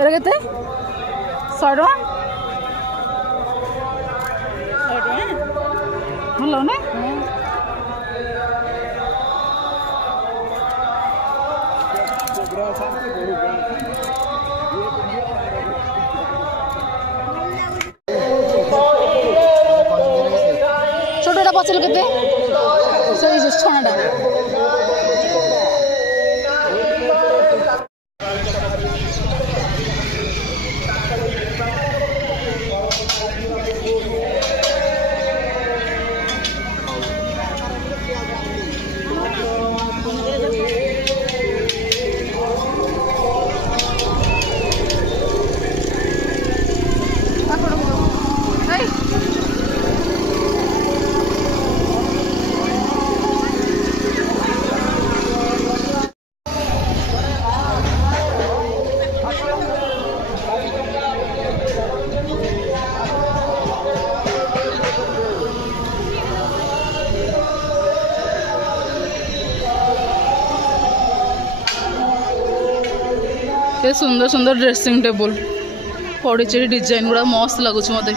এটা কেতে 100 টাকা ভালো না ছোটটা পচল কেতে সেই ছনাটা सुंदर सुंदर ड्रेसिंग टेबल पड़ी डिजाइन गुड़ा मस्त लगुच मत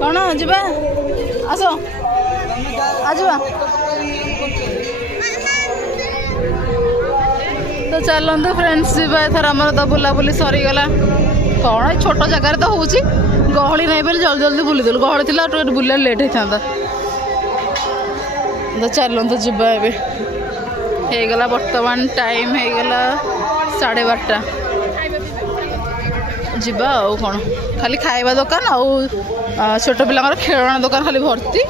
कौन जा आस आजवा तो चलते फ्रेंड्स जा एथर आमर तो बुलाबुली सरीगला कौन छोट जगार तो हूँ गहली नहीं बोले जल्दी जल्दी बुलीदेलु गहली थी बुले लेट होता तो चलते जीवा एगला बर्तमान टाइम होगला 12:30 जीवा आउ कौन खाली खाइबा दुकान आउ छोट पिला खेलना दुकान खाली भर्ती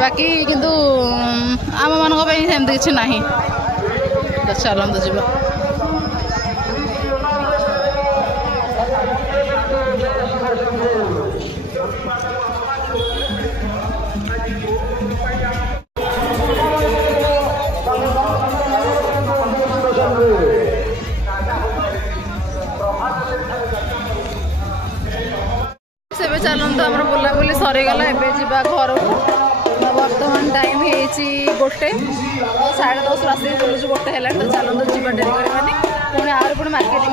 बाकी किंतु आम मान सेमती किसी ना तो चलते जीवा चलते आम बुलाबुली सरीगला एवं जा घर बर्तमान टाइम हो 10:30 आसिक बुलूँ 1 है तो चलते जीवा डेरी करवानी पुणी आर पुणी मार्केटिंग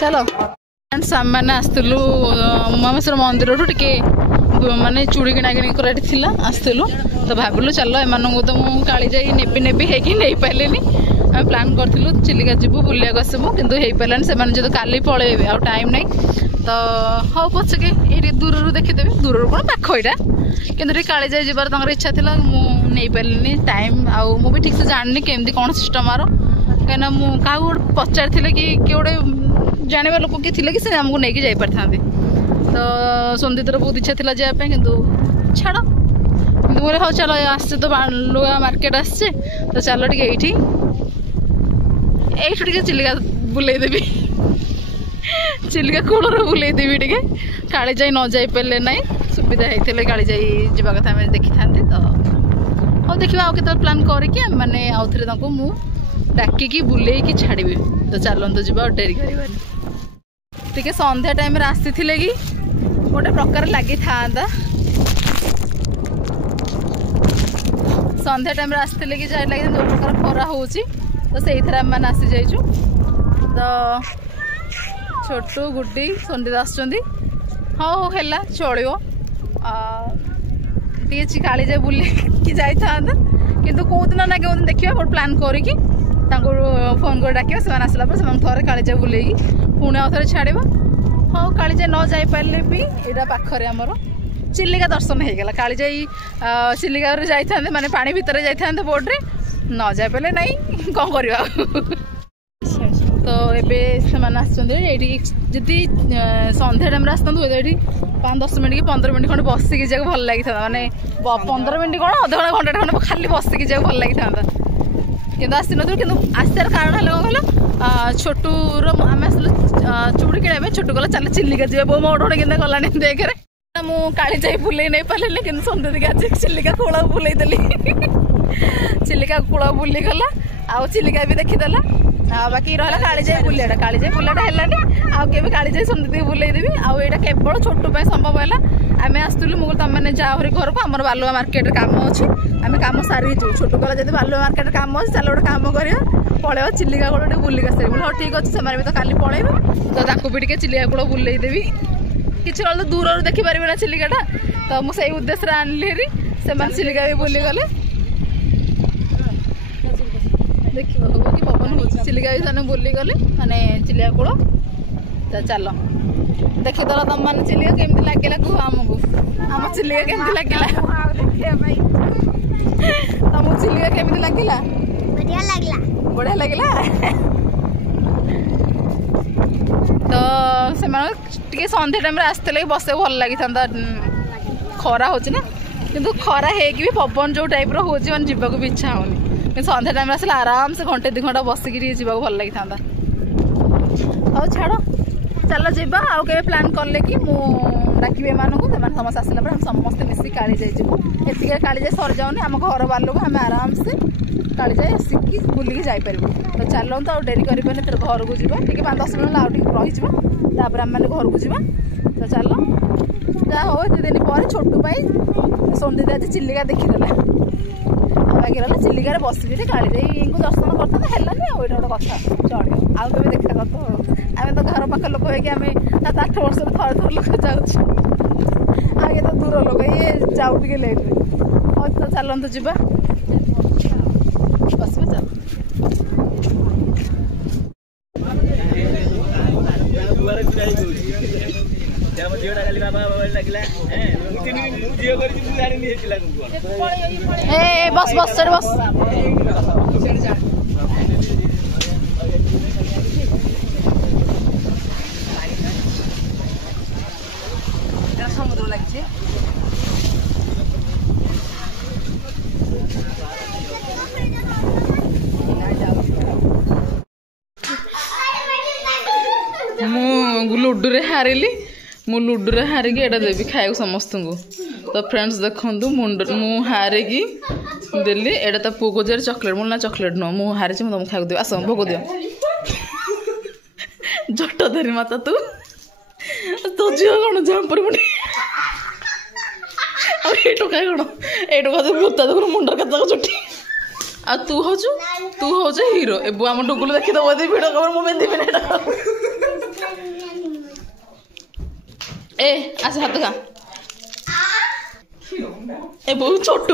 चलो सामान आसलु उमामेश्वर मंदिर टे माने चूड़ी किना किणी कर आसलु तो भाविलु चलो एम तो मुझे काली जाई नेबी नेबी है नहीं पारे आम प्लां करूँ चिलिका जीवु बुलिया आसबू कितु हो पारानी से जो काली पलैबे आ टाइम नहीं तो हाँ पचके ये दूर देखीदेवी दूर कौन पाख यहाँ कि काली जाई जीवार इच्छा थी मुझे पारे टाइम आउ भी ठीक से जाननी केमती कौन सिस्टम आर कहीं मुझे पचार कि गोटे जानवर लोक किए थे कि आमको नहीं जाई पारि था तो सन्दीतर बहुत इच्छा थी जावाई कि छाड़ मोर हाँ चलो आसचे तो लुआ मार्केट आसचे तो चलो टे ये चिलिका बुलेदेवी चिलिका कूलर बुलेदेवी टे काली जाई न जाई पारे ना सुविधा होते काली जाई जावा कथा देखी था तो हाँ देखा आउ के प्लां करके मैंने आउ थे मुझे डाकिकी बुले छाड़ी तो चलते जा डेरी कर संध्या टाइम आसी कि गोटे प्रकार लगी था संध्या टाइम आसते कि जाए लगे जो प्रकार खरा हो तो से आम आसी जाइचु तो छोटू गुड्डी संदीप आसुँच हाँ हो है चलो टी काली जाए बुलिकी जाई था किंतु कौ दिन ना कौ दिन देखिए गोटे प्लान करिकी फोन कर डाक से आसला थे काली जाए बुले पुणी आउ थे छाड़ हाँ काली जाए न जाई पारे भी यहाँ पाखे आमर चिलिका दर्शन हो गला काली जाई चिलिका जाते माने पानी भितर जाते बोर्ड न जाए पारे ना कौन कर तो ये आसती संध्या टाइम आसता ये 5-10 मिनट कि 15 मिनट खंड बसिकी जाए भल लगी था माने 15 मिनट कौन अध घंटा खंड खाली बसिकी जाए भल लगी था कि आसी नु कि आसार कारण है कौन छोटूर आम आसलु चूड़ी किणा छोटू गला चल चिलिका जी बो मोटे कि गलानी देखे मुझे काली जाई बुले नहीं पारे कि सौंदर्य आज चिलिका कूल बुलेदेली चिलिका कूल बुलीगला आउ चिलिका भी देखीदेला बाकी रहा काली जाई बुलियाटा है आगे काली जाई सौंदर्य बुलेदेवी आउ यहाँ केवल छोटू संभव है आम आसलु मुझे तुम मैंने जाओ घर को आम बालुआ मार्केट काम अच्छी आम कम सारीचु छोटू गला जब बालुआ मार्केट काम अच्छे चल गोटे कम कर पलैब चिलिका कूल गोटे बुलिक आस हाँ ठीक अच्छे से भी तो काली पलैब तो ताकू भी चिलिका कूल बुलेदेवी किसी ना दूर देखिपारे ना चिलिकाटा तो मुझे उद्देश्य आनली हेरी से चिलिका भी बुलीगले देखो कि पवन हो चिलिका भी से बुलीगले माने चिलिका कूल तो चलो देखीदेल तुम मैंने चिलिका केमती लगे कह आमको आम चिलिका केमती लगे तुमको चिलिका केमती लगे बढ़िया लगे तो से संध्या टाइम आसते बस भल लगी था खरा हो कि खरा है पवन जो टाइप हो जावाक भी इच्छा होनी कि संध्या टाइम आसले आराम से घंटे 2 घंटा बसिकी जावाक भल लगी था हाँ छाड़ चल जा आउ के प्लान कले कि डाकबी एम समस्त आसला हम समस्ते मिसिक काली जाइए एतिक काली जाए सर जाऊनी आम घर बालू आम आराम से काली जाए आसिकी बुलिकी जापर तो चलते आउ डेरी करें फिर घर को जीवा टी 5-10 मिनट आउ रही आम मैंने घर को जीवा तो चल जहाँ हो एत दिन पर छोटू सौंदर्य आज चिलिका देखीदेला बाकी रहा चिलिकार बसिकी काली जाई को दर्शन करते है गोटे कथा चढ़ आउ कभी देखा करते आम तो घर पाख लोक होगी 7-8 वर्ष थर लोक जाऊँ आगे तो दूर लोक ये जाऊ टे लेट हाँ तो चलते जा बस चल बस बस चढ़ बस समुद्र लगे मु लुडुरे हारिली मु लुडुरे हारिकी एटा देवी खाया समस्त को तो फ्रेंड्स देखु मु हारिकी देली एटा तो पुओ को जे चॉकलेट मुझे ना चॉकलेट नुह मु हारी तुम खाई देवी आस भोग दियो जट धरी माता तू तो झील कौन जम पड़ टोका कौन ये टोका तो भूता देख मुंडर कत चुटी आ तू हूँ हीरो ए आम डुगुल देखीदेव यदि भिड़ खबर मुझे देवी ए आस हाथ खा ए बहुत छोट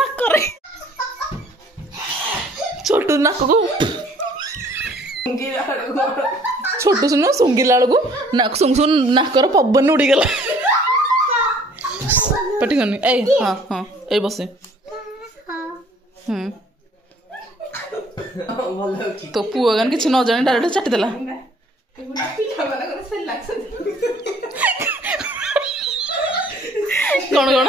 नाक छोट नाक को छोट सुन सुंगिला बेलू सुंग सुन नाकर पवन उड़ीगला पटी करनी ए हाँ हाँ ए बसे तो पुआ गान किसी न जाने डायरेक्ट चाटिदेला कौन